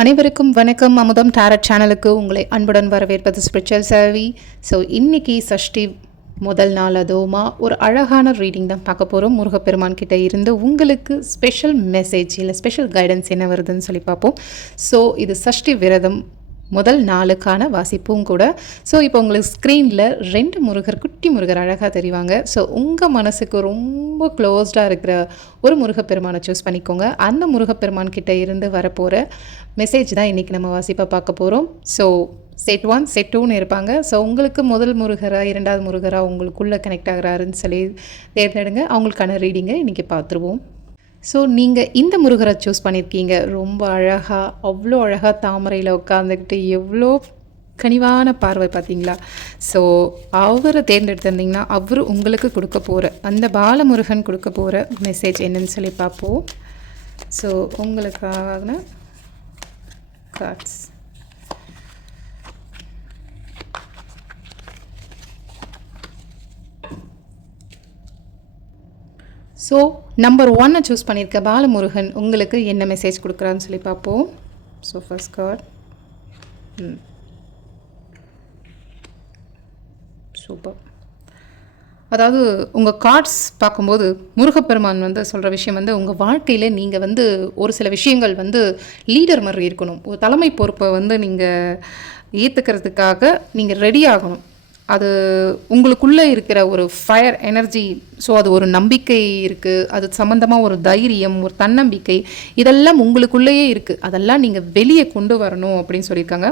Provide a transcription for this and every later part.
அனைவருக்கும் வணக்கம். அமுதம் டேரட் சேனலுக்கு உங்களை அன்புடன் வரவேற்பது ஸ்பிரிச்சுவல் சேவி. ஸோ இன்னைக்கு சஷ்டி முதல் நாள் அதுவுமா. ஒரு அழகான ரீடிங் தான் பார்க்க போகிறோம் முருகப்பெருமான் கிட்டே இருந்து உங்களுக்கு ஸ்பெஷல் மெசேஜ் இல்லை ஸ்பெஷல் கைடன்ஸ் என்ன வருதுன்னு சொல்லி பார்ப்போம். ஸோ இது சஷ்டி விரதம். முதல் நாளுக்கான வாசிப்பும் கூட. ஸோ இப்போ உங்களுக்கு ஸ்க்ரீனில் ரெண்டு முருகர் குட்டி முருகர் அழகாக தெரிவாங்க. ஸோ உங்கள் மனசுக்கு ரொம்ப க்ளோஸ்டாக இருக்கிற ஒரு முருகப்பெருமானை சூஸ் பண்ணிக்கோங்க. அந்த முருகப்பெருமான் கிட்டே இருந்து வரப்போகிற மெசேஜ் தான் இன்றைக்கி நம்ம வாசிப்பாக பார்க்க போகிறோம் ஸோ செட் ஒன் செட் டூன்னு இருப்பாங்க. ஸோ உங்களுக்கு முதல் முருகராக இரண்டாவது முருகராக உங்களுக்குள்ளே கனெக்ட் ஆகிறாருன்னு சொல்லி தேர்ந்தெடுங்க. அவங்களுக்கான ரீடிங்கை இன்றைக்கி பார்த்துருவோம். ஸோ நீங்கள் இந்த முருகரை சூஸ் பண்ணியிருக்கீங்க ரொம்ப அழகாக அவ்வளோ அழகாக தாமரையில் உட்காந்துக்கிட்டு எவ்வளோ கனிவான பார்வை பார்த்தீங்களா? ஸோ அவரை தேர்ந்தெடுத்திருந்தீங்கன்னா அவர் உங்களுக்கு கொடுக்க போகிற அந்த பாலமுருகன் கொடுக்க போகிற மெசேஜ் என்னன்னு சொல்லி பார்ப்போம். ஸோ உங்களுக்கான கார்ட்ஸ் ஸோ நம்பர் ஒன்னை சூஸ் பண்ணியிருக்க பாலமுருகன் உங்களுக்கு என்ன மெசேஜ் கொடுக்குறான்னு சொல்லி பார்ப்போம். ஸோ ஃபர்ஸ்ட் கார்ட் சூப்பர் அதாவது உங்கள் கார்ட்ஸ் பார்க்கும்போது முருகப்பெருமான் வந்து சொல்கிற விஷயம் வந்து உங்கள் வாழ்க்கையில் நீங்கள் வந்து ஒரு சில விஷயங்கள் வந்து லீடர் மாதிரி இருக்கணும். ஒரு தலைமை பொறுப்பை வந்து நீங்கள் ஏற்றுக்கிறதுக்காக நீங்கள் ரெடி ஆகணும். அது உங்களுக்குள்ளே இருக்கிற ஒரு ஃபயர் எனர்ஜி ஸோ அது ஒரு நம்பிக்கை இருக்குது அது சம்மந்தமாக ஒரு தைரியம் ஒரு தன்னம்பிக்கை இதெல்லாம் உங்களுக்குள்ளேயே இருக்குது அதெல்லாம் நீங்கள் வெளியே கொண்டு வரணும் அப்படின்னு சொல்லியிருக்காங்க.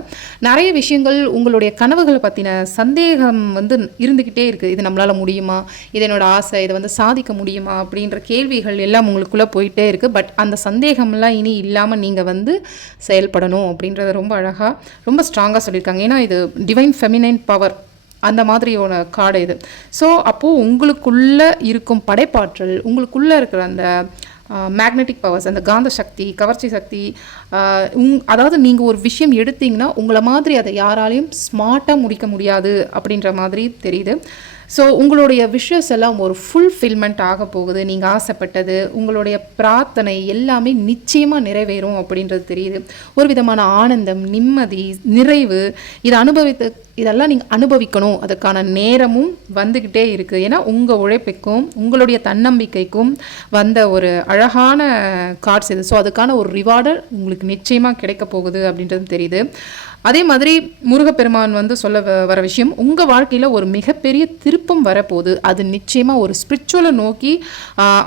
நிறைய விஷயங்கள் உங்களுடைய கனவுகளை பற்றின சந்தேகம் வந்து இருந்துக்கிட்டே இருக்குது இது நம்மளால் முடியுமா? இது என்னோட ஆசை இதை வந்து சாதிக்க முடியுமா? அப்படின்ற கேள்விகள் எல்லாம் உங்களுக்குள்ளே போயிட்டே இருக்குது பட் அந்த சந்தேகம்லாம் இனி இல்லாமல் நீங்கள் வந்து செயல்படணும் அப்படின்றத ரொம்ப அழகாக ரொம்ப ஸ்ட்ராங்காக சொல்லியிருக்காங்க. ஏன்னா இது டிவைன் ஃபெமினைன் பவர் அந்த மாதிரியான காடு இது. ஸோ அப்போது உங்களுக்குள்ளே இருக்கும் படைப்பாற்றல் உங்களுக்குள்ளே இருக்கிற அந்த மேக்னெட்டிக் பவர்ஸ் அந்த காந்த சக்தி கவர்ச்சி சக்தி உங் அதாவது நீங்கள் ஒரு விஷயம் எடுத்தீங்கன்னா உங்களை மாதிரி அதை யாராலையும் ஸ்மார்ட்டாக முடிக்க முடியாது அப்படின்ற மாதிரி தெரியுது. ஸோ உங்களுடைய விஷஸ் எல்லாம் ஒரு ஃபுல்ஃபில்மெண்ட் ஆக போகுது. நீங்கள் ஆசைப்பட்டது உங்களுடைய பிரார்த்தனை எல்லாமே நிச்சயமாக நிறைவேறும் அப்படின்றது தெரியுது. ஒரு விதமான ஆனந்தம் நிம்மதி நிறைவு இதை அனுபவித்து இதெல்லாம் நீங்கள் அனுபவிக்கணும். அதுக்கான நேரமும் வந்துக்கிட்டே இருக்குது. ஏன்னா உங்கள் உழைப்புக்கும் உங்களுடைய தன்னம்பிக்கைக்கும் வந்த ஒரு அழகான கார்ட்ஸ் இது. ஸோ அதுக்கான ஒரு ரிவார்டர் உங்களுக்கு நிச்சயமாக கிடைக்க போகுது அப்படின்றது தெரியுது. அதே மாதிரி முருகப்பெருமான் வந்து சொல்ல வ- வர விஷயம் உங்கள் வாழ்க்கையில் ஒரு மிகப்பெரிய திருப்பம் வரப்போகுது. அது நிச்சயமாக ஒரு ஸ்பிரிச்சுவலை நோக்கி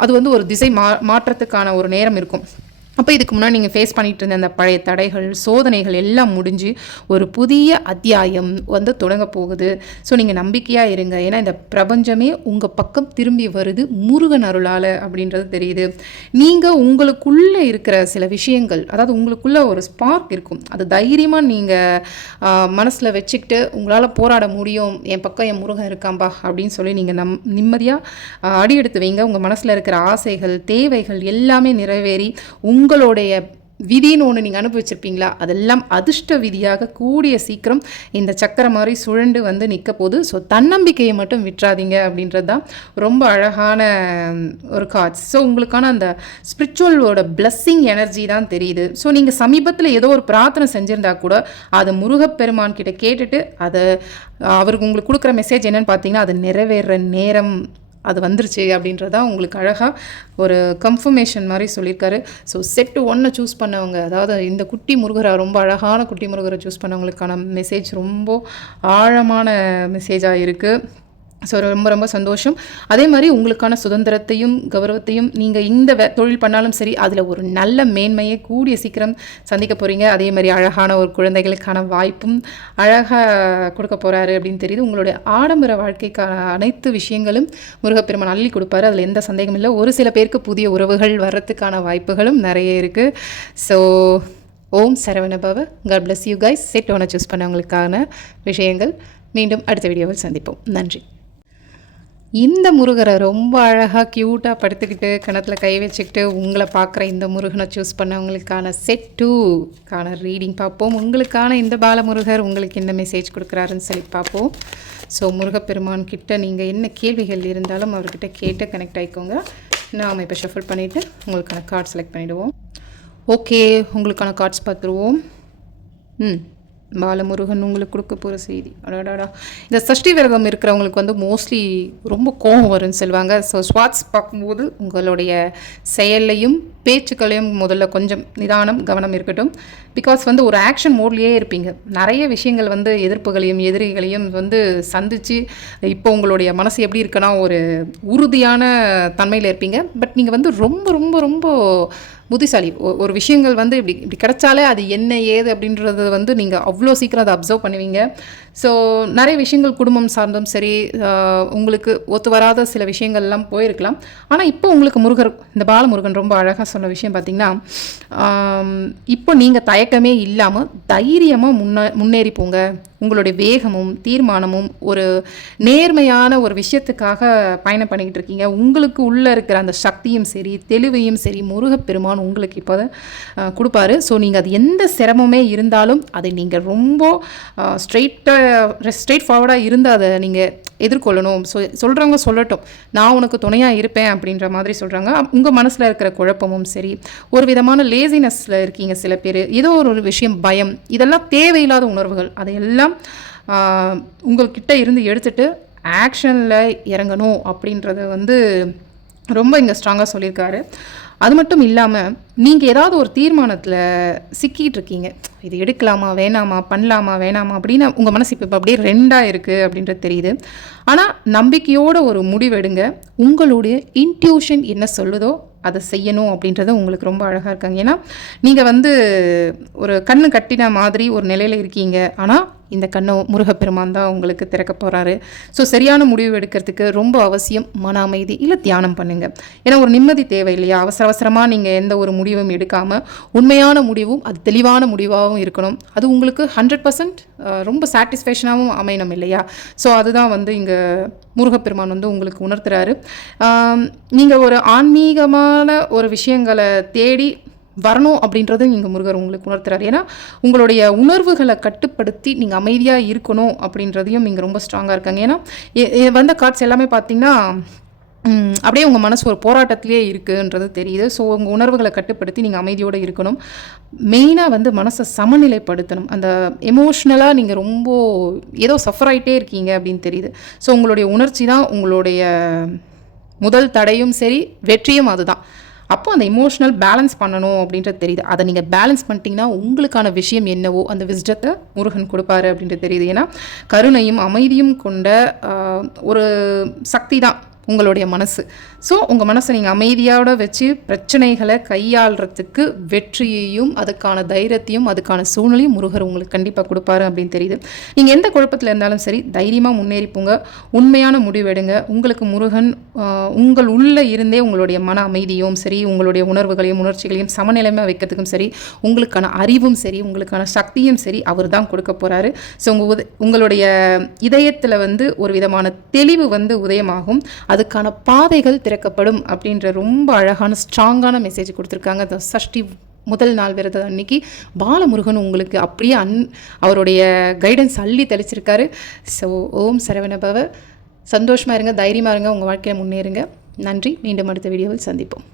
அது வந்து ஒரு திசை மா மாற்றத்துக்கான ஒரு நேரம் இருக்கும். அப்போ இதுக்கு முன்னாடி நீங்கள் ஃபேஸ் பண்ணிகிட்டு இருந்த அந்த பழைய தடைகள் சோதனைகள் எல்லாம் முடிஞ்சு ஒரு புதிய அத்தியாயம் வந்து தொடங்க போகுது. ஸோ நீங்கள் நம்பிக்கையாக இருங்க. ஏன்னா இந்த பிரபஞ்சமே உங்கள் பக்கம் திரும்பி வருது முருகன் அருளால் அப்படின்றது தெரியுது. நீங்கள் உங்களுக்குள்ளே இருக்கிற சில விஷயங்கள் அதாவது உங்களுக்குள்ளே ஒரு ஸ்பார்க் இருக்கும். அது தைரியமாக நீங்கள் மனசில் வச்சுக்கிட்டு உங்களால் போராட முடியும். என் பக்கம் என் முருகன் இருக்காம்பா அப்படின்னு சொல்லி நீங்கள் நம் நிம்மதியாக அடி எடுத்து வைங்க. உங்கள் மனசில் இருக்கிற ஆசைகள் தேவைகள் எல்லாமே நிறைவேறி உங்களுடைய விதின்னு ஒன்று நீங்கள் அனுபவிச்சிருப்பீங்களா அதெல்லாம் அதிர்ஷ்ட விதியாக கூடிய சீக்கிரம் இந்த சக்கரை மாதிரி சுழண்டு வந்து நிற்க போகுது. ஸோ தன்னம்பிக்கையை மட்டும் விட்டுறாதீங்க அப்படின்றது தான் ரொம்ப அழகான ஒரு கார்ட்ஸ் ஸோ உங்களுக்கான அந்த ஸ்பிரிச்சுவலோட பிளஸ்ஸிங் எனர்ஜி தான் தெரியுது. ஸோ நீங்கள் சமீபத்தில் ஏதோ ஒரு பிரார்த்தனை செஞ்சுருந்தா கூட அதை முருகப்பெருமான் கிட்ட கேட்டுட்டு அதை அவருக்கு உங்களுக்கு கொடுக்குற மெசேஜ் என்னன்னு பார்த்தீங்கன்னா அது நிறைவேற நேரம் அது வந்துருச்சு அப்படின்றதா உங்களுக்கு அழகாக ஒரு கன்ஃபர்மேஷன் மாதிரி சொல்லியிருக்காரு. ஸோ செட் ஒன்னை சூஸ் பண்ணவங்க அதாவது இந்த குட்டி முருகரை ரொம்ப அழகான குட்டி முருகரை சூஸ் பண்ணவங்களுக்கான மெசேஜ் ரொம்ப ஆழமான மெசேஜாக இருக்குது ஸோ ரொம்ப ரொம்ப சந்தோஷம். அதே மாதிரி உங்களுக்கான சுதந்திரத்தையும் கௌரவத்தையும் நீங்கள் இந்த வே தொழில் பண்ணாலும் சரி அதில் ஒரு நல்ல மேன்மையை கூடிய சீக்கிரம் சந்திக்க போகிறீங்க அதே மாதிரி அழகான ஒரு குழந்தைகளுக்கான வாய்ப்பும் அழகாக கொடுக்க போகிறாரு அப்படின்னு தெரியுது. உங்களுடைய ஆடம்பர வாழ்க்கைக்கான அனைத்து விஷயங்களும் முருகப்பெருமான் அள்ளி கொடுப்பாரு. அதில் எந்த சந்தேகம் இல்லை. ஒரு சில பேருக்கு புதிய உறவுகள் வர்றதுக்கான வாய்ப்புகளும் நிறைய இருக்குது so Om Saravanabhava. God bless you guys set ஓனை choose பண்ணவங்களுக்கான விஷயங்கள். மீண்டும் அடுத்த வீடியோவில் சந்திப்போம். நன்றி. இந்த முருகரை ரொம்ப அழகாக க்யூட்டாக படுத்துக்கிட்டு கிணத்துல கை வச்சுக்கிட்டு உங்களை பார்க்குற இந்த முருகனை சூஸ் பண்ணவங்களுக்கான செட் டூக்கான ரீடிங் பார்ப்போம். உங்களுக்கான இந்த பாலமுருகர் உங்களுக்கு என்ன மெசேஜ் கொடுக்குறாருன்னு சொல்லி பார்ப்போம். ஸோ முருகப்பெருமான் கிட்ட நீங்கள் என்ன கேள்விகள் இருந்தாலும் அவர்கிட்ட கேட்டு கனெக்ட் ஆகிக்கோங்க நாம் இப்போ ஷஃபிள் பண்ணிவிட்டு உங்களுக்கான கார்டு செலக்ட் பண்ணிவிடுவோம் ஓகே உங்களுக்கான கார்ட்ஸ் பார்த்துருவோம். ம். பாலமுருகன் உங்களுக்கு கொடுக்க போகிற செய்தி. அடாடாடா. இந்த சஷ்டி விரதம் இருக்கிறவங்களுக்கு வந்து மோஸ்ட்லி ரொம்ப கோபம் வரும்னு சொல்லுவாங்க. ஸோ ஸ்வாட்ஸ் பார்க்கும்போது உங்களுடைய செயல்லையும் பேச்சுக்களையும் முதல்ல கொஞ்சம் நிதானம் கவனம் இருக்கட்டும். பிகாஸ் வந்து ஒரு ஆக்ஷன் மோட்லேயே இருப்பீங்க. நிறைய விஷயங்கள் வந்து எதிர்ப்புகளையும் எதிரிகளையும் வந்து சந்தித்து இப்போ உங்களுடைய மனசு எப்படி இருக்குன்னா ஒரு உறுதியான தன்மையில் இருப்பீங்க. பட் நீங்கள் வந்து ரொம்ப ரொம்ப ரொம்ப புத்திசாலி. ஒரு விஷயங்கள் வந்து இப்படி இப்படி கிடைச்சாலே அது என்ன ஏது அப்படின்றது வந்து நீங்கள் அவ்வளோ சீக்கிரம் அதை அப்சர்வ் பண்ணுவீங்க. ஸோ நிறைய விஷயங்கள் குடும்பம் சார்ந்தும் சரி உங்களுக்கு ஒத்து வராத சில விஷயங்கள்லாம் போயிருக்கலாம். ஆனால் இப்போ உங்களுக்கு முருகர் இந்த பாலமுருகன் ரொம்ப அழகாக சொன்ன விஷயம் பார்த்தீங்கன்னா இப்போ நீங்கள் தயக்கமே இல்லாமல் தைரியமாக முன்னே முன்னேறி போங்க. உங்களுடைய வேகமும் தீர்மானமும் ஒரு நேர்மையான ஒரு விஷயத்துக்காக பயணம் பண்ணிக்கிட்டு இருக்கீங்க. உங்களுக்கு உள்ளே இருக்கிற அந்த சக்தியும் சரி தெளிவையும் சரி முருகப்பெருமான் உங்களுக்கு இப்போ கொடுப்பாரு. ஸோ நீங்கள் அது எந்த சிரமமே இருந்தாலும் அதை நீங்கள் ரொம்ப ஸ்ட்ரெயிட்டாக ஸ்ட்ரெயிட் ஃபார்வர்டாக இருந்தால் அதை நீங்கள் எதிர்கொள்ளணும். சொ சொல்கிறவங்க சொல்லட்டும். நான் உனக்கு துணையாக இருப்பேன் அப்படின்ற மாதிரி சொல்கிறாங்க உங்கள் மனசில் இருக்கிற குழப்பமும் சரி ஒரு விதமான லேசினஸில் இருக்கீங்க சில பேர். ஏதோ ஒரு விஷயம் பயம் இதெல்லாம் தேவையில்லாத உணர்வுகள். அதையெல்லாம் உங்கள்கிட்ட இருந்து எடுத்துட்டு ஆக்ஷனில் இறங்கணும் அப்படின்றத வந்து ரொம்ப இங்கே ஸ்ட்ராங்காக சொல்லியிருக்காரு. அது மட்டும் இல்லாமல் நீங்கள் ஏதாவது ஒரு தீர்மானத்தில் சிக்கிட்டு இருக்கீங்க இது எடுக்கலாமா வேணாமா பண்ணலாமா வேணாமா அப்படின்னு உங்கள் மனசு இப்போ அப்படியே ரெண்டாக இருக்குது அப்படின்றது தெரியுது. ஆனால் நம்பிக்கையோட ஒரு முடிவெடுங்க உங்களுடைய இன்ட்யூஷன் என்ன சொல்லுதோ அதை செய்யணும் அப்படின்றது உங்களுக்கு ரொம்ப அழகாக இருக்காங்க. ஏன்னா நீங்கள் வந்து ஒரு கண்ணு கட்டின மாதிரி ஒரு நிலையில் இருக்கீங்க. ஆனால் இந்த கண்ணை முருகப்பெருமான் தான் உங்களுக்கு திறக்க போகிறாரு ஸோ சரியான முடிவு எடுக்கிறதுக்கு ரொம்ப அவசியம் மன அமைதி இல்லை தியானம் பண்ணுங்க. ஏன்னா ஒரு நிம்மதி தேவை இல்லையா? அவசர அவசரமாக நீங்கள் எந்த ஒரு முடிவும் எடுக்காமல் உண்மையான முடிவும் அது தெளிவான முடிவாகவும் இருக்கணும். அது உங்களுக்கு ஹண்ட்ரட் பர்சன்ட் ரொம்ப சாட்டிஸ்ஃபேக்ஷனாகவும் அமையணும் இல்லையா? ஸோ அதுதான் வந்து இங்கே முருகப்பெருமான் வந்து உங்களுக்கு உணர்த்துறாரு. நீங்கள் ஒரு ஆன்மீகமான ஒரு விஷயங்களை தேடி வரணும் அப்படின்றது நீங்கள் முருகர் உங்களுக்கு உணர்த்துறாரு. ஏன்னா உங்களுடைய உணர்வுகளை கட்டுப்படுத்தி நீங்கள் அமைதியாக இருக்கணும் அப்படின்றதையும் நீங்கள் ரொம்ப ஸ்ட்ராங்காக இருக்காங்க. ஏன்னா வந்த கார்ட்ஸ் எல்லாமே பார்த்தீங்கன்னா அப்படியே உங்கள் மனசு ஒரு போராட்டத்திலே இருக்குன்றது தெரியுது. ஸோ உங்கள் உணர்வுகளை கட்டுப்படுத்தி நீங்கள் அமைதியோடு இருக்கணும். மெயினாக வந்து மனசை சமநிலைப்படுத்தணும். அந்த எமோஷ்னலாக நீங்கள் ரொம்ப ஏதோ சஃபர் ஆகிட்டே இருக்கீங்க அப்படின்னு தெரியுது. ஸோ உங்களுடைய உணர்ச்சி தான் உங்களுடைய முதல் தடையும் சரி வெற்றியும் அதுதான். அப்போ அந்த இமோஷனல் பேலன்ஸ் பண்ணணும் அப்படின்றது தெரியுது. அதை நீங்கள் பேலன்ஸ் பண்ணிட்டீங்கன்னா உங்களுக்கான விஷயம் என்னவோ அந்த விஸ்டத்தை முருகன் கொடுப்பாரு அப்படின்றது தெரியுது. ஏன்னா கருணையும் அமைதியும் கொண்ட ஒரு சக்தி தான் உங்களுடைய மனசு. ஸோ உங்கள் மனசை நீங்கள் அமைதியோட வச்சு பிரச்சனைகளை கையாளுறதுக்கு வெற்றியையும் அதுக்கான தைரியத்தையும் அதுக்கான சூழ்நிலையும் முருகர் உங்களுக்கு கண்டிப்பாக கொடுப்பாரு அப்படின்னு தெரியுது. நீங்கள் எந்த குழப்பத்தில் இருந்தாலும் சரி தைரியமாக முன்னேறி போங்க உண்மையான முடிவெடுங்க உங்களுக்கு முருகன் உங்கள் உள்ளே இருந்தே உங்களுடைய மன அமைதியும் சரி உங்களுடைய உணர்வுகளையும் உணர்ச்சிகளையும் சமநிலைமை வைக்கிறதுக்கும் சரி உங்களுக்கான அறிவும் சரி உங்களுக்கான சக்தியும் சரி அவர் தான் கொடுக்க போகிறாரு ஸோ உங்கள் உத உங்களுடைய இதயத்தில் வந்து ஒரு விதமான தெளிவு வந்து உதயமாகும். அதுக்கான பாதைகள் திறக்கப்படும் அப்படின்ற ரொம்ப அழகான ஸ்ட்ராங்கான மெசேஜ் கொடுத்துருக்காங்க. அந்த சஷ்டி முதல் நாள் விரதம் அன்னைக்கு பாலமுருகன் உங்களுக்கு அப்படியே அன் அவருடைய கைடன்ஸ் அள்ளி தெளிச்சிருக்காரு. ஸோ ஓம் சரவணபவ சந்தோஷமாக இருங்க தைரியமாக இருங்க உங்கள் வாழ்க்கையில் முன்னேறுங்க. நன்றி. மீண்டும் அடுத்த வீடியோவில் சந்திப்போம்.